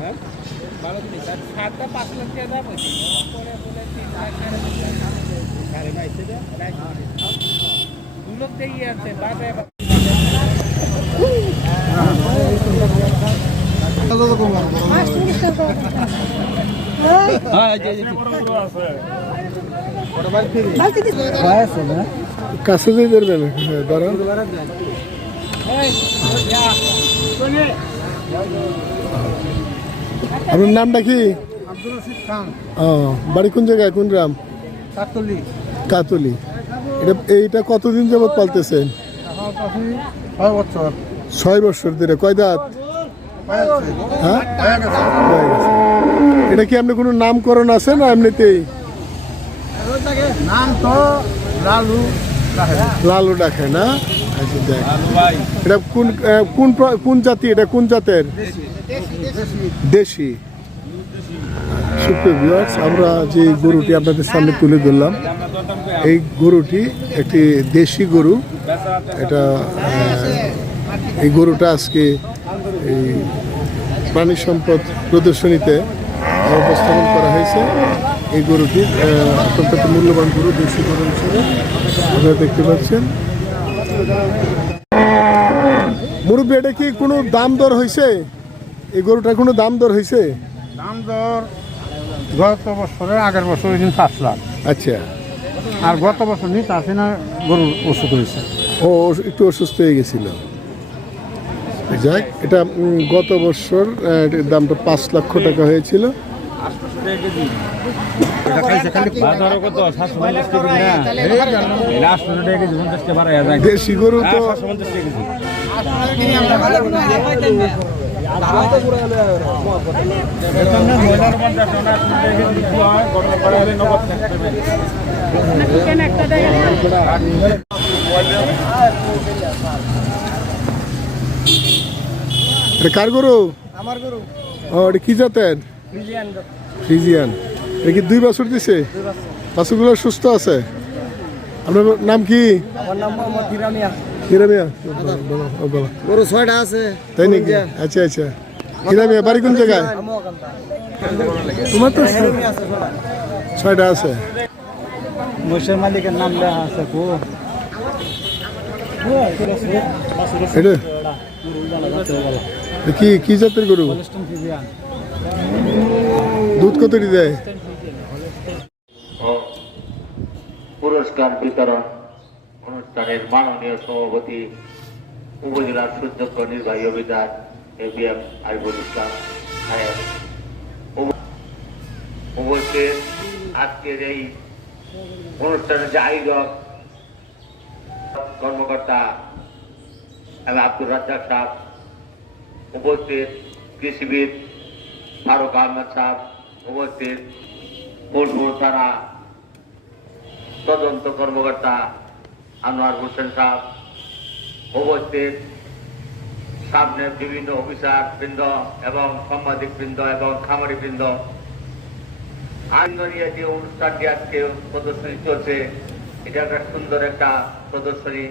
হ্যাঁ? ভালো জিনিস আর সাতটা পাঁচ লাখ টাকা দাম হয়েছে পরে বলে তিন লাখ সাড়ে বাইশে দু লোক দিয়ে আছে বাজারে কাছে দিয়ে ধরবেন হ্যাঁ দাঁড়ান আপনার নামটা কি? ও বাড়ি কোন জায়গায়? কোন গ্রাম? কাতলি। কাতলি। এটা এইটা কতদিন যাবত পালতেছেন ছয় বছর। ধরে। কয় দাঁত? হ্যাঁ। এটা কি আপনি কোনো নামকরণ আছে না এমনিতেই? নাম তো লালু। লালু ডাকে না? এটা কোন কোন কোন জাতি এটা? কোন জাতের? দেশি। আমরা যে গরুটি আপনাদের সামনে তুলে ধরলাম, এই গরুটি একটি দেশি গরু। এটা এই গরুটা আজকে এই প্রাণী সম্পদ প্রদর্শনীতে উপস্থাপন করা হয়েছে। এই গরুটি আহ, অত্যন্ত একটা মূল্যবান গরু দেশি গরু হিসেবে আপনারা দেখতে পাচ্ছেন। মুরব্বী এটা কি কোনো দাম দর হয়েছে? এই গরুটার কোনো দাম দর হয়েছে? দাম দর গত বছরে আগের বছর দিন পাঁচ লাখ। আচ্ছা। আর গত বছর নিতে আসে না গরুর ওষুধ হয়েছে। ও ও একটু অসুস্থ হয়ে গেছিল। যাক এটা গত বছর দামটা পাঁচ লক্ষ টাকা হয়েছিল। দেশি গরু তো। হয় কার গরু? আমার গরু। ও কি জাতের? ফ্রিজিয়ান এটা কি দুই বছর দিছে? বাছুরগুলো সুস্থ আছে? আপনার নাম কি? আমার নাম মোহাম্মদ হিরামিয়া হিরামিয়া ও গরু ছয়টা আছে। তাই নাকি? আচ্ছা আচ্ছা। হিরামিয়া বাড়ি কোন জায়গায়? তোমার তো ছয়টা আছে। মহিষের মালিকের নাম লেখা আছে কো। কি কি জাতের গরু? দুধ কতটি দেয় পুরস্কার বিতরণ অনুষ্ঠানের মাননীয় সভাপতি উপজেলার সুযোগ্য নির্বাহী অভিযান এ আরিফুল ইসলাম সাহেব। আজকের এই অনুষ্ঠানের যে আয়োজক কর্মকর্তা আব্দুর রাজ্জাক সাহেব, উপস্থিত কৃষিবিদ ফারুক আহমেদ সাহেব উপস্থিত বোলপুর থানা তদন্ত কর্মকর্তা আনোয়ার হোসেন সাহেব উপস্থিত সামনে বিভিন্ন অফিসার বৃন্দ এবং সাংবাদিক বৃন্দ এবং খামারি বৃন্দ। আন্দরিয়া যে অনুষ্ঠানটি আজকে প্রদর্শনী চলছে, এটা একটা সুন্দর একটা প্রদর্শনী।